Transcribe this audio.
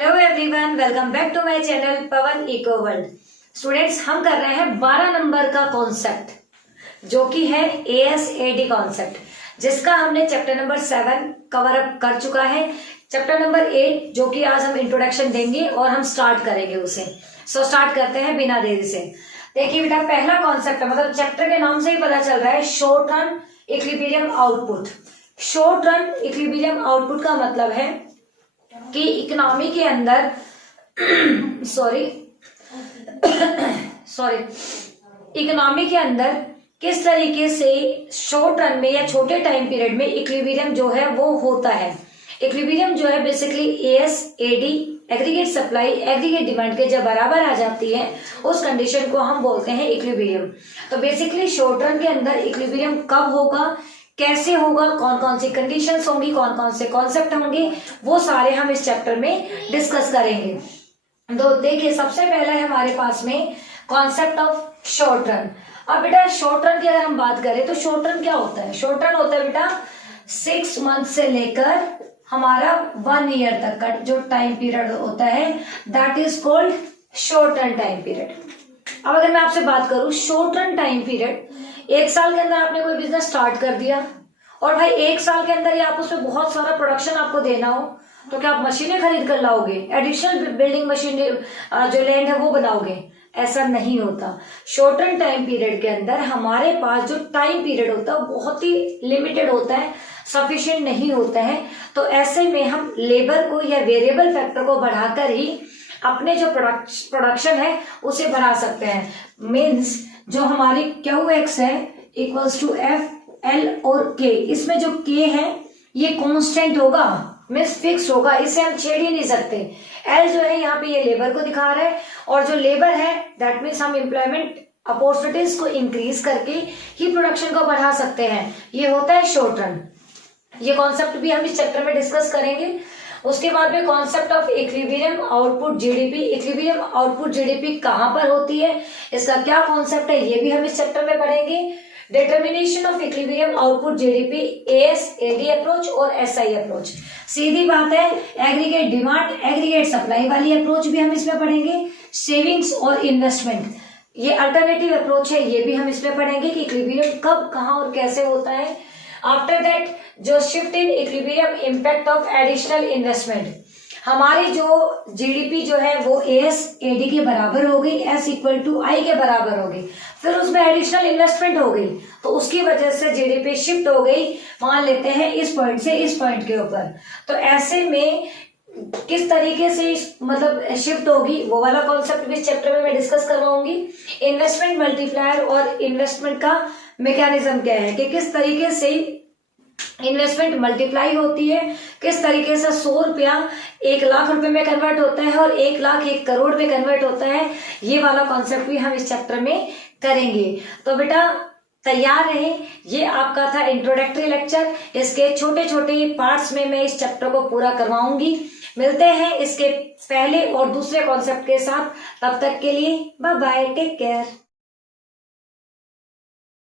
Hello everyone, welcome back to my channel Pawan eco world. Students, हम कर रहे हैं 12 नंबर का कॉन्सेप्ट जो कि है ASAD कॉन्सेप्ट, जिसका हमने चैप्टर नंबर 7 कवर अप कर चुका है। चैप्टर नंबर 8 जो कि आज हम इंट्रोडक्शन देंगे और हम स्टार्ट करेंगे उसे। स्टार्ट करते हैं बिना देरी से। देखिए बेटा, पहला कॉन्सेप्ट है, मतलब चैप्टर के नाम से ही पता चल रहा है, short run equilibrium output. Short run equilibrium output का मतलब है कि इकोनॉमी के अंदर इकोनॉमी के अंदर किस तरीके से शॉर्ट रन में या छोटे टाइम पीरियड में इक्विलिब्रियम जो है वो होता है। इक्विलिब्रियम जो है basically ASAD, aggregate supply aggregate demand के जब बराबर आ जाती है उस कंडीशन को हम बोलते हैं इक्विलिब्रियम। तो बेसिकली शॉर्ट रन के अंदर इक्विलिब्रियम कब होगा, कैसे होगा, कौन कौन सी कंडीशंस होंगी, कौन कौन से कॉन्सेप्ट होंगे, वो सारे हम इस चैप्टर में डिस्कस करेंगे। तो देखिए, सबसे पहले है हमारे पास में कॉन्सेप्ट ऑफ शॉर्ट रन। अब बेटा, शॉर्ट रन की अगर हम बात करें तो शॉर्ट रन क्या होता है? शॉर्ट रन होता है बेटा 6 मंथ से लेकर हमारा 1 ईयर तक का जो टाइम पीरियड होता है, that is called short run time period. अब अगर मैं आपसे बात करूं शॉर्ट रन टाइम पीरियड, 1 साल के अंदर आपने कोई बिजनेस स्टार्ट कर दिया और भाई 1 साल के अंदर ही आप उसमें बहुत सारा प्रोडक्शन आपको देना हो, तो क्या आप मशीनें खरीद कर लाओगे, एडिशनल बिल्डिंग मशीन जो लैंड है वो बनाओगे? ऐसा नहीं होता। शॉर्ट रन टाइम पीरियड के अंदर हमारे पास जो टाइम पीरियड होता है बहुत ही लिमिटेड होता है, सफिशिएंट नहीं होता है। तो ऐसे में हम लेबर को या वेरिएबल फैक्टर को बढ़ाकर ही अपने जो प्रोडक्शन है उसे बढ़ा सकते हैं। मीन्स जो हमारी QX है इक्वल्स टू FL और K, इसमें जो K है ये कांस्टेंट होगा, मीन्स फिक्स होगा, इसे हम छेड़ ही नहीं सकते। L जो है यहाँ पे ये लेबर को दिखा रहा है, और जो लेबर है दैट मीन्स हम एम्प्लॉयमेंट अपॉर्चुनिटीज को इंक्रीज करके ही प्रोडक्शन को बढ़ा सकते हैं। ये होता है शॉर्ट रन। ये कॉन्सेप्ट भी हम इस चैप्टर में डिस्कस करेंगे। उसके बाद में concept of equilibrium output GDP। Equilibrium output GDP कहां पर होती है, इसका क्या कॉन्सेप्ट है, ये भी हम इस चैप्टर में पढ़ेंगे। Determination of equilibrium output GDP ASAD approach और SI अप्रोच। सीधी बात है, एग्रीगेट डिमांड एग्रीगेट सप्लाई वाली अप्रोच भी हम इसमें पढ़ेंगे। सेविंग्स और इन्वेस्टमेंट, ये अल्टरनेटिव अप्रोच है, ये भी हम इसमें पढ़ेंगे कि इक्विलिब्रियम कब, कहां और कैसे होता है। आफ्टर दैट जो shift in equilibrium impact of additional investment, हमारी जो GDP जो है वो ASAD के बराबर हो गई, S इक्वल टू I के बराबर हो गई, फिर उसमें एडिशनल इन्वेस्टमेंट हो गई, तो उसकी वजह से GDP शिफ्ट हो गई, मान लेते हैं इस पॉइंट से इस पॉइंट के ऊपर। तो ऐसे में किस तरीके से मतलब शिफ्ट होगी वो वाला कॉन्सेप्ट भी इस चैप्टर में मैं डिस्कस करवाऊंगी। इन्वेस्टमेंट मल्टीप्लायर और इन्वेस्टमेंट का मैकेनिज्म क्या है, कि किस तरीके से इन्वेस्टमेंट मल्टीप्लाई होती है, किस तरीके से 100 रुपया 1 लाख रुपए में कन्वर्ट होता है और 1 लाख 1 करोड़ में कन्वर्ट होता है। ये वाला कॉन्सेप्ट भी हम इस चैप्टर में करेंगे। तो बेटा तैयार रहे, ये आपका था इंट्रोडक्टरी लेक्चर। इसके छोटे छोटे पार्ट्स में मैं इस चैप्टर को पूरा करवाऊंगी। मिलते हैं इसके पहले और दूसरे कॉन्सेप्ट के साथ, तब तक के लिए बाय बाय, टेक केयर।